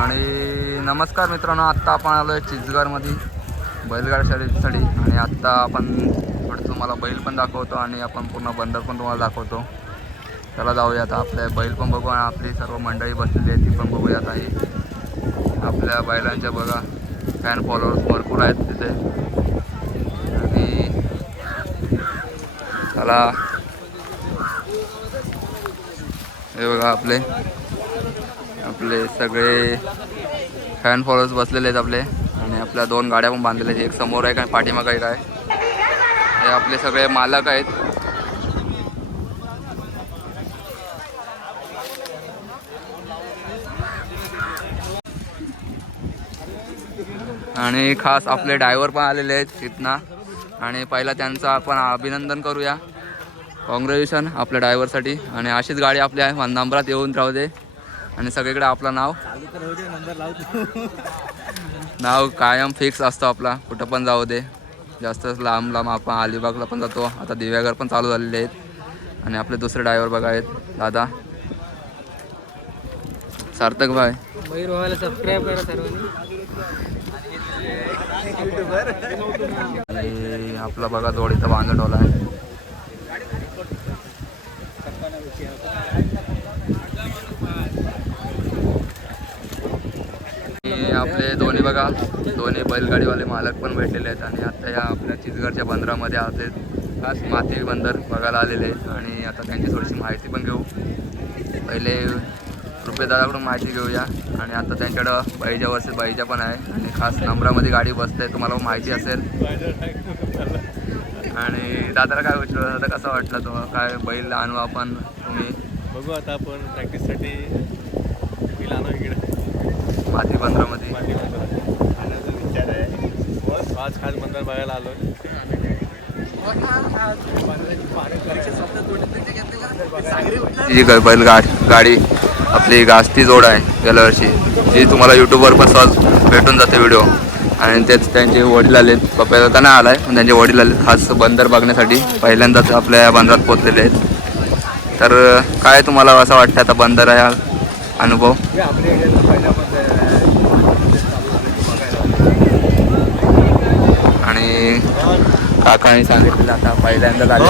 आणि नमस्कार मित्रांनो आत्ता आपण आलो आहे चिचगडमध्ये बैलगाड शर्यतीसाठी आणि आत्ता आपण थोडं तुम्हाला बैल पण दाखवतो आणि आपण पूर्ण बंदर पण तुम्हाला दाखवतो. त्याला जाऊया आता आपल्या बैल पण बघू आणि आपली सर्व मंडळी बसलेली आहे ती पण बघूयात आहे आपल्या बैलांच्या बघा फॅन फॉलोअर्स भरपूर आहेत तिथे. आणि त्याला हे बघा आपले. आपले सगळे फॅन फॉलोअर्स बसलेले आहेत आपले. आणि आपल्या दोन गाड्या पण बांधलेल्या आहेत. एक समोर आहे काय पाठीमागं एक आहे. हे आपले सगळे मालक आहेत. आणि खास आपले ड्रायव्हर पण आलेले आहेत तिथनं आणि पहिला त्यांचं आपण अभिनंदन करूया. कॉंग्रॅच्युलेशन आपल्या ड्रायव्हरसाठी आणि अशीच गाडी आपली आहे. नंबरात येऊन राहू दे. आणि सगळीकडे आपलं नाव? नाव कायम फिक्स असतो आपला. कुठं पण जाऊ दे. जास्त लांब लांब आपण अलिबागला पण जातो. आता दिव्यागर पण चालू झालेले आहेत. आणि आपले दुसरे ड्रायव्हर बघा आहेत. दादा. सार्थक भाई. सबस्क्राईब करा आणि आपला बघा जोडीचा बांधटोला आहे आणि आपले दोन्ही बघा दोन्ही बैलगाडीवाले मालक पण भेटलेले आहेत आणि आता या आपल्या चिचगडच्या बंदरामध्ये आले खास माती बंदर बघायला आलेले आहेत आणि आता त्यांची थोडीशी माहिती पण घेऊ. पहिले रुपयेदाराकडून माहिती घेऊया आणि आता त्यांच्याकडं बाईच्या वर्षी बैजा पण आहे आणि खास नंबरामध्ये गाडी बसते तुम्हाला माहिती असेल. आणि दादाला काय विचारलं दादा कसं वाटलं तुम्हाला काय बैल आणू आपण तुम्ही? बघू आता आपण प्रॅक्टिससाठी बैल आणू इकडे. माती बंदरामध्ये माती विचार आहे आज खास बंदर बघायला आलो जी ग- बैल गा गाडी आपली गास्ती जोड आहे गेल्या वर्षी जी तुम्हाला यूट्यूबवर पण सहज भेटून जाते व्हिडिओ आणि तेच त्यांचे वडील आले पप्पा तर नाही आला पण त्यांचे वडील आले खास बंदर बघण्यासाठी. पहिल्यांदाच आपल्या या बंदरात पोचलेले आहेत. तर काय तुम्हाला असं वाटतं आता बंदर आहे अनुभव? आणि काकाने सांगितलेलं आता पहिल्यांदा झाले.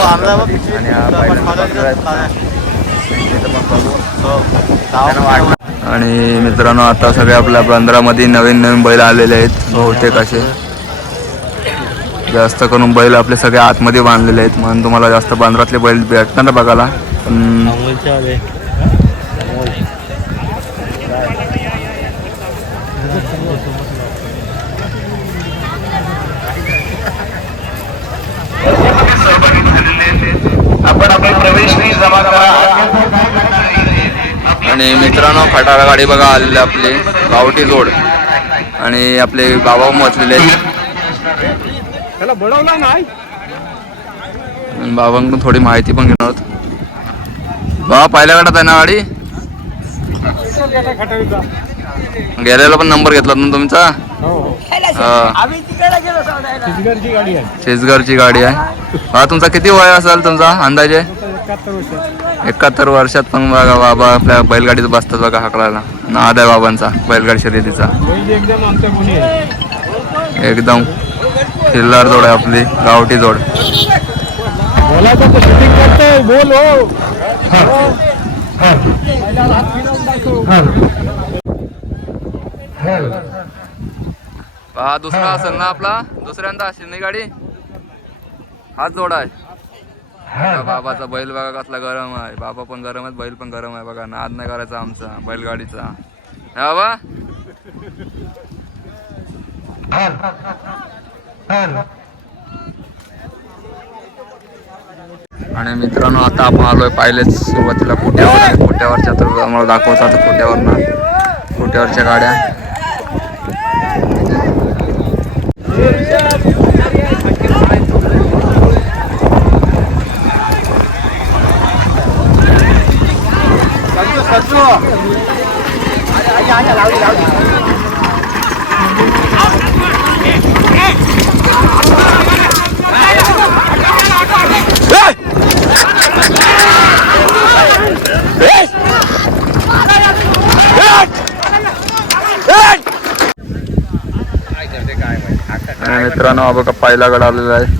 आणि हा पहिल्यांदा. आणि मित्रांनो आता सगळे आपल्या बंदरामध्ये नवीन नवीन बैल आलेले आहेत. बहुतेक असे. जास्त करून बैल आपले सगळे आतमध्ये बांधलेले आहेत. म्हणून तुम्हाला जास्त बंदरातले बैल भेटणार ना बघायला. पण आपण आपले प्रवेश फी जमा करा आणि मित्रांनो खटारा गाडी बघा आलेली आपली. गावठी जोड. आणि आपले बाबा मोचलेले बाबांकडून थोडी माहिती पण घेणार बाबा पहिल्या गटात आहे ना गाडी? गेलेला पण नंबर घेतला ना तुमचा? हा. चिचगडची गाडी आहे. शेजगरची गाडी आहे. हा तुमचा किती वय असेल तुमचा अंदाजे? एकाहत्तर वर्ष. एकाहत्तर वर्षात पण बघा बाबा आपल्या बैलगाडीत बसतात बघा हाकलायला. नाद आहे बाबांचा बैलगाडी शर्यतीचा. एकदम खिल्लार जोड आहे आपली गावठी जोड. बोलायचं तर शूटिंग करतोय. बोल हो. हा. दुसरा असेल ना आपला. दुसऱ्यांदा असेल नाही गाडी. हाच जोड आहे. बघा, बाबाचा बैल बघा कसला गरम आहे. बाबा पण गरम आहे बैल पण गरम आहे बघा. नाद नाही करायचा आमचा बैलगाडीचा. हा बाबा. आणि मित्रांनो आता आपण आलोय पाहिलेच सुरुवातीला कुट्यावर कुट्यावरच्या तर आम्हाला दाखवतात कुट्यावरनं कुट्यावरच्या गाड्या. मित्रांनो हा बघा पहिला गड आलेला आहे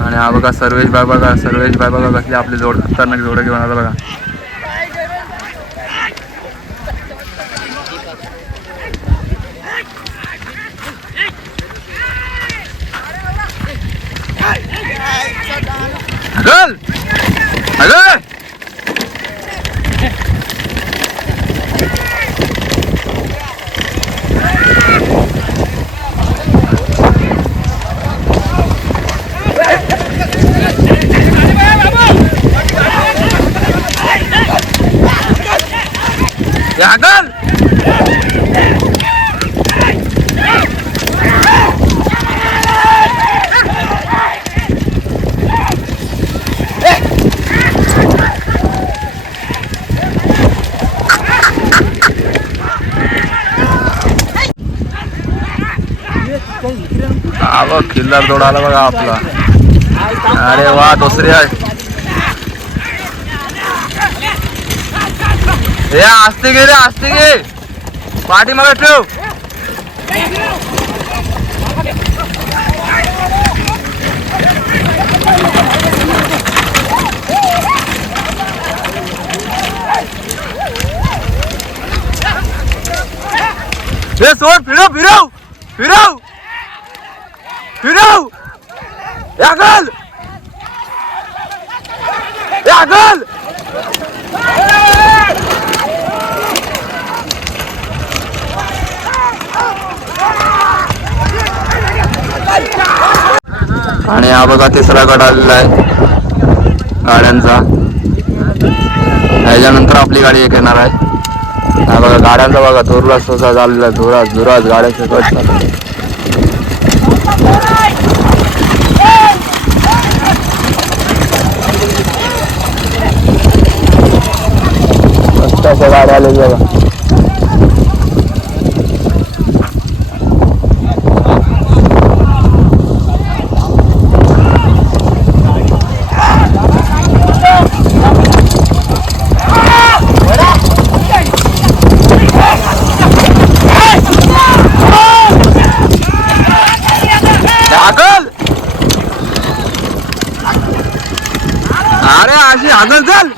आणि हा बघा सर्वेश बाय बघा सर्वेश बाय बघा कसली आपली जोड खतरनाक जोड घेऊन आला बघा. هذول هذول يا عقل बघ किल्लार जोड आला बघा आपला। अरे वा दुसरी आहे हे। असते गे रे असते गे पाठी मग ठेव हे। सोड फिरव फिरव फिरव फिरव यागल यागल आणि हा बघा तिसरा गड आलेला आहे. गाड्यांचा. ह्याच्यानंतर आपली गाडी एक येणार आहे. हा बघा गाड्यांचा बघा धुरला सोसा झालेला आहे. धुराज धुराज गाड्यांचे गट चालू आहे. मस्त गाड्या आले बघा अरे अशी आगल चल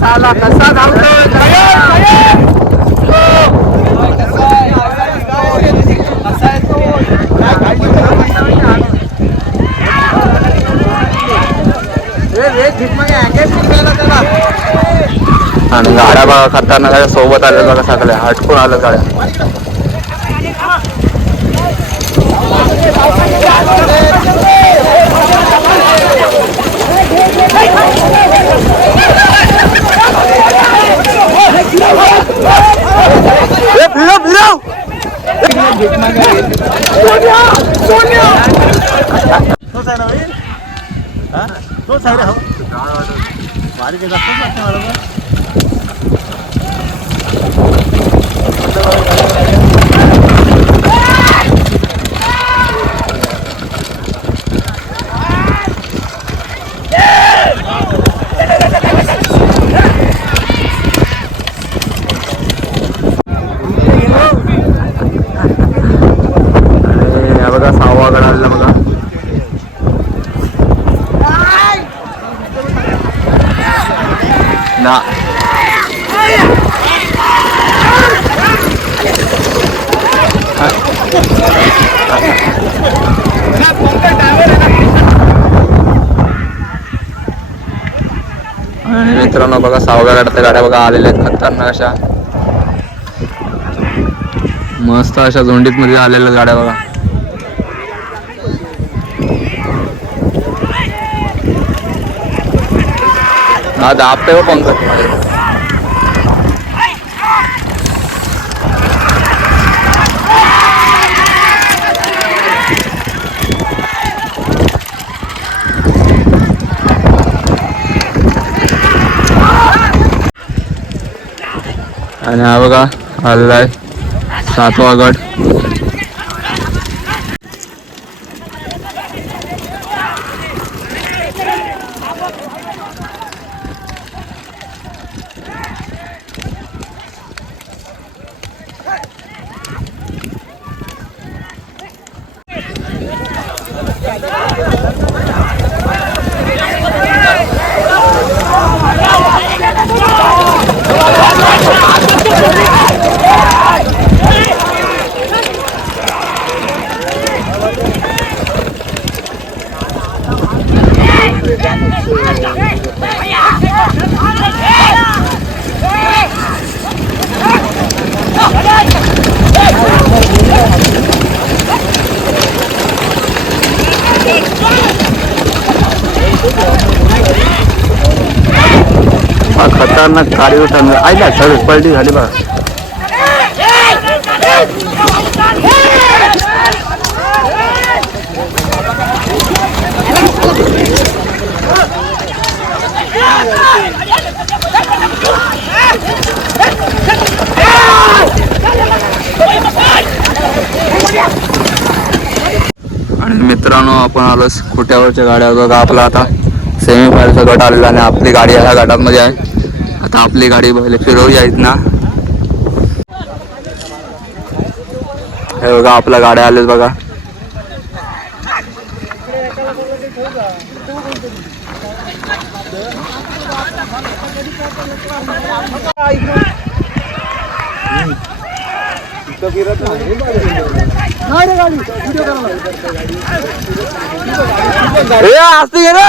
कसाला कसा धावतोय आणि गाड्या बघा आहे, सोबत आल्या बघा सगळ्या हटकून आल्या गाड्या. বাড়িতে কাজ করতে পারবে मित्रांनो बघा सहाव्या गाड्या गाड्या बघा आलेल्या आहेत. खतरनाक अशा. मस्त अशा झोंडीत मध्ये आलेल्या गाड्या बघा. हा दाबते हो आणि हा बघा आलेला आहे सातवा गड. खतरनाक काळी उतरली ऐका सर्विस पलटी झाली बघा. आणि मित्रांनो आपण आलो खोट्यावरच्या गाड्या बघा आपला आता सेमी फायनलचा गट आलेला आणि आपली गाडी ह्या गटामध्ये आहे. आता आपली गाडी पहिले फिरवूया ना. हे बघा आपल्या गाड्या आल्यात बघा. असते असते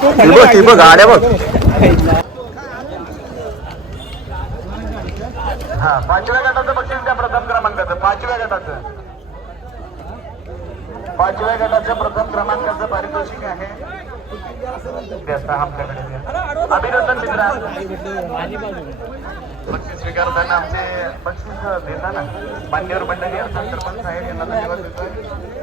ती बघ ती बघ गाड्या बघ. हा पाचव्या गटाचं बक्षीस द्या प्रथम क्रमांकाचं पाचव्या गटाचं. पाचव्या गटाचं प्रथम क्रमांकाचं पारितोषिक आहे. अभिनंदन मित्रा. बक्षीस स्वीकारताना आमचे बक्षीस देताना मान्यवर मंडळी सरपंच साहेब यांना धन्यवाद देतोय.